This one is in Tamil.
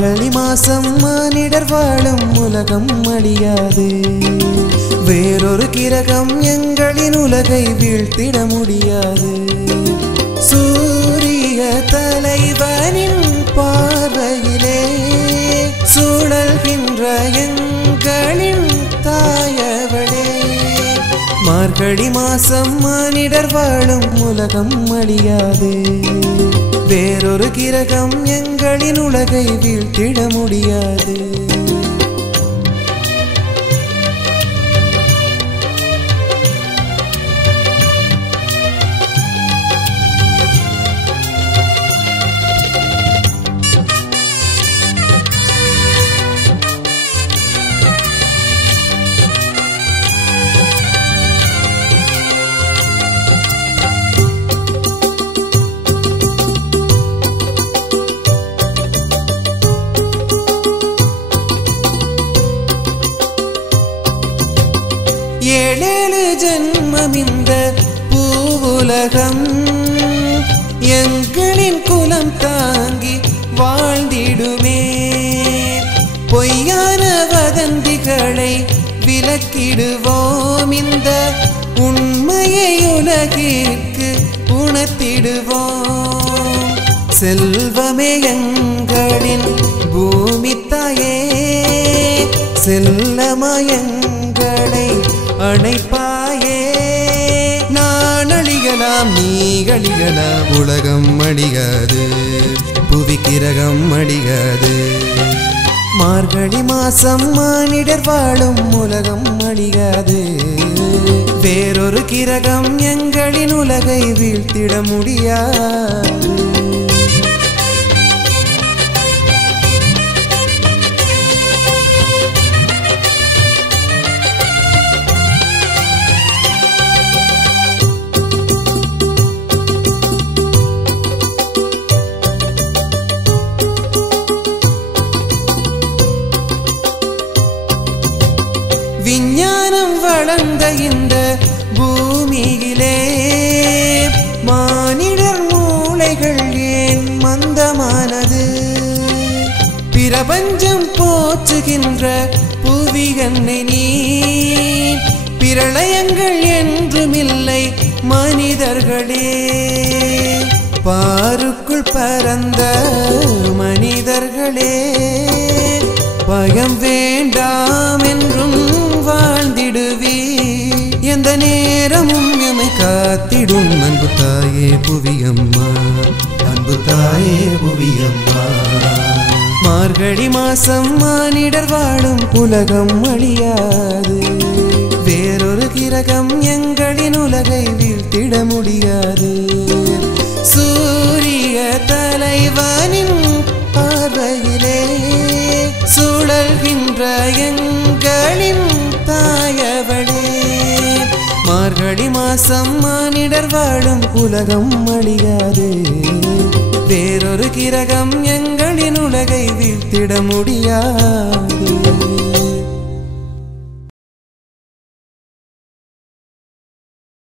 மார்கழி மாசம் மானிடர் வாழும் உலகம் அழியாது. வேறொரு கிரகம் எங்களின் உலகை வீழ்த்திட முடியாது. சூரிய தலைவனின் பார்வையிலே சுழல்கின்ற எங்களின் தாயவளே. மார்கழி மாசம் மானிடர் வாழும் உலகம் அழியாது. வேறொரு கிரகம் எங்களின் உலகை வீழ்த்திட முடியாது. ஏழேழு ஜென்மம் இந்த பூவுலகம் எங்களின் குலம் தாங்கி வாழ்ந்திடுமே. பொய்யான வதந்திகளை விலக்கிடுவோம். இந்த உண்மையை உலகிற்கு உணர்த்திடுவோம். செல்வமே எங்களின் பூமி தாயே, செல்லமயங்களை அணைப்பாயே. நான் அழியலாம் நீ அழியலாம், உலகம் அழியாது, புவி கிரகம் அழியாது. மார்கழி மாசம் மானிடர் வாழும் உலகம் அழியாது. வேறொரு கிரகம் எங்களின் உலகை வீழ்த்திட முடியாது. விஞ்ஞானம் வளர்ந்த இந்த பூமியிலே மானிடர் மூளைகள் ஏன் மந்தமானது? பிரபஞ்சம் போற்றுகின்ற புவி என்னை நீ, பிரளயங்கள் என்றுமில்லை மனிதர்களே. பாருக்குள் பரந்த மனிதர்களே, பயம் வேண்டாம் என்றும் வாழ்ந்திடுவி. எந்த நேரமும் எமை காத்திடும் அன்பு தாயே புவியம்மா, அன்பு தாயே புவியம்மா. மார்கழி மாசம் மானிடர் வாழும் உலகம் அழியாது. வேறொரு கிரகம் எங்களின் உலகை வீழ்த்திட முடியாது. சூரிய தலைவனின் பார்வையிலே சுழல்கின்ற எங்களின் தாயவளே. மார்கழி மாசம் மானிடர் வாழும் உலகம் அழியாது. வேறொரு கிரகம் எங்களின் உலகை வீழ்த்திட முடியாது.